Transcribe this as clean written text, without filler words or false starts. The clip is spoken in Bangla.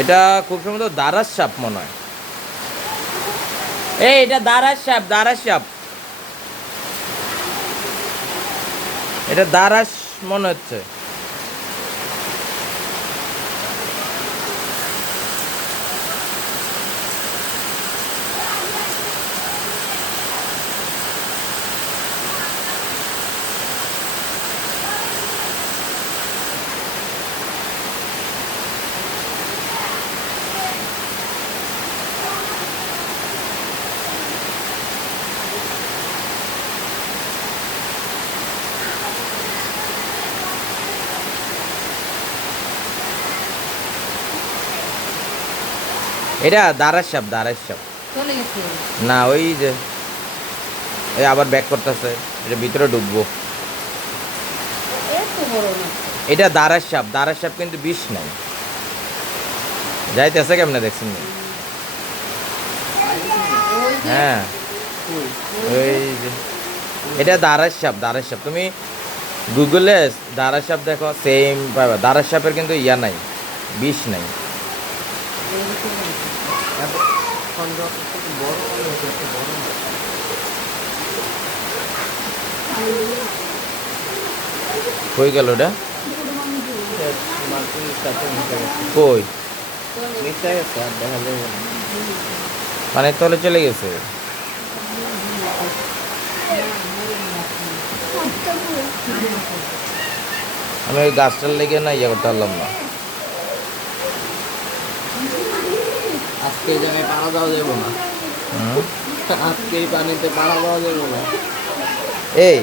এটা খুব সম্ভবত দারাস সাপ মনে হয়। এই এটা দারাস সাপ, দারাস সাপ। এটা দারাস মনে হচ্ছে। এটা দারাস সাপ, দারাস সাপ। চলে গেছে। না ওই যে এই আবার ব্যাক করতেছে, এটা ভিতরে ঢুকবো। এত বড় না। এটা দারাস সাপ, দারাস সাপ কিন্তু বিষ নাই। যাইতেছে কেমনে দেখছেন নি? ওই যে হ্যাঁ ওই যে এটা দারাস সাপ, দারাস সাপ। তুমি গুগলে দারাস সাপ দেখো, সেম পাবা। দারাস সাপের কিন্তু ইয়া নাই, বিষ নাই। কই গেল ওটা? কই? পানির তলে চলে গেছে। আমি ওই গাছটার লেগে না ইয়ে করতে পারলাম না। আজকে এই জায়গায় পাড়া দেওয়া যাবো না, হুম? আজকে এই পানিতে পাড়া দেওয়া যাবো না। এই